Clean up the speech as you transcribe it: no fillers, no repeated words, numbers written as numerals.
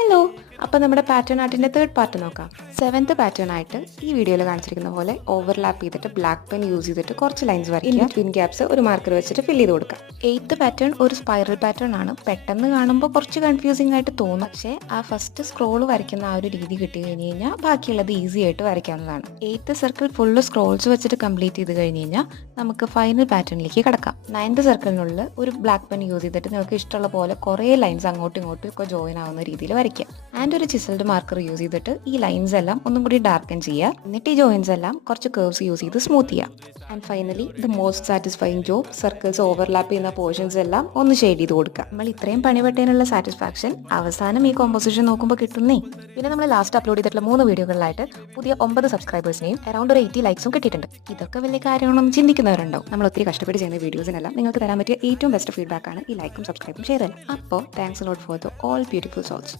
Hello, അപ്പോൾ നമ്മുടെ pattern ആർട്ടിൻ്റെ third part നോക്കാം. സെവൻത്ത് പാറ്റേൺ ആയിട്ട് ഈ വീഡിയോയിൽ കാണിച്ചിരിക്കുന്ന പോലെ ഓവർലാപ്പ് ചെയ്തിട്ട് ബ്ലാക്ക് പെൻ യൂസ് ചെയ്തിട്ട് കുറച്ച് ലൈൻസ് വരയ്ക്കുക. ട്വിൻ ഗ്യാപ്സ് ഒരു മാർക്കർ വെച്ചിട്ട് ഫിൽ ചെയ്ത് കൊടുക്കാം. എയ്ത്ത് പാറ്റേൺ ഒരു സ്പൈറൽ പാറ്റേൺ ആണ്. പെട്ടെന്ന് കാണുമ്പോൾ കുറച്ച് കൺഫ്യൂസിംഗ് ആയിട്ട് തോന്നും. പക്ഷേ ആ ഫസ്റ്റ് സ്ക്രോൾ വരയ്ക്കുന്ന ആ ഒരു രീതി കിട്ടി കഴിഞ്ഞ് കഴിഞ്ഞാൽ ബാക്കിയുള്ളത് ഈസി ആയിട്ട് വരയ്ക്കാവുന്നതാണ്. എയ്ത്ത് സർക്കിൾ ഫുള്ള് സ്ക്രോൾസ് വെച്ചിട്ട് കംപ്ലീറ്റ് ചെയ്ത് കഴിഞ്ഞ് കഴിഞ്ഞാൽ നമുക്ക് ഫൈനൽ പാറ്റേണിലേക്ക് കിടക്കാം. നയൻത്ത് സർക്കിളിനുള്ളിൽ ഒരു ബ്ലാക്ക് പെൻ യൂസ് ചെയ്തിട്ട് നിങ്ങൾക്ക് ഇഷ്ടമുള്ള പോലെ കുറേ ലൈൻസ് അങ്ങോട്ടും ഇങ്ങോട്ടും ഒക്കെ ജോയിൻ ആവുന്ന രീതിയിൽ വരയ്ക്കാം. ആൻഡ് ഒരു ചിസൽഡ് മാർക്കർ യൂസ് ചെയ്തിട്ട് ഈ ലൈൻസ് എല്ലാം ഒന്നും കൂടി ഡാർക്കൻ ചെയ്യുക. എന്നിട്ട് ഈ ജോയിൻസ് എല്ലാം കുറച്ച് കർവ്സ് യൂസ് ചെയ്ത് സ്മൂത്ത് ചെയ്യുക. And finally the most satisfying job, circles overlap ചെയ്യുന്ന പോർഷൻസ് എല്ലാം ഒന്ന് ഷെയ്ഡ് ചെയ്ത് കൊടുക്കുക. നമ്മൾ ഇത്രയും പണിപെട്ടതിനുള്ള സാറ്റിസ്ഫാക്ഷൻ അവസാനം ഈ കോമ്പോസിഷൻ നോക്കുമ്പോൾ കിട്ടുന്നേ. പിന്നെ നമ്മൾ ലാസ്റ്റ് അപ്ലോഡ് ചെയ്തിട്ടുള്ള 3 വീഡിയോകളിലായിട്ട് പുതിയ 9 സബ്സ്ക്രൈബേഴ്സിനെയും അറൗണ്ട് ഒരു 80 ലൈക്സും കിട്ടിയിട്ടുണ്ട്. ഇതൊക്കെ വലിയ കാര്യമാണെന്ന് ചിന്തിക്കുന്നവരുണ്ടാവും. നമ്മൾ ഒത്തിരി കഷ്ടപ്പെട്ട് ചെയ്യുന്ന വീഡിയോസിനെല്ലാം നിങ്ങൾക്ക് തരാൻ പറ്റിയ ഏറ്റവും ബെസ്റ്റ് ഫീഡ്ബാക്ക് ആണ് ഈ ലൈക്കും സബ്സ്ക്രൈബും ഷെയർ ചെയ്യാം. അപ്പോൾ thanks lot for the all beautiful souls.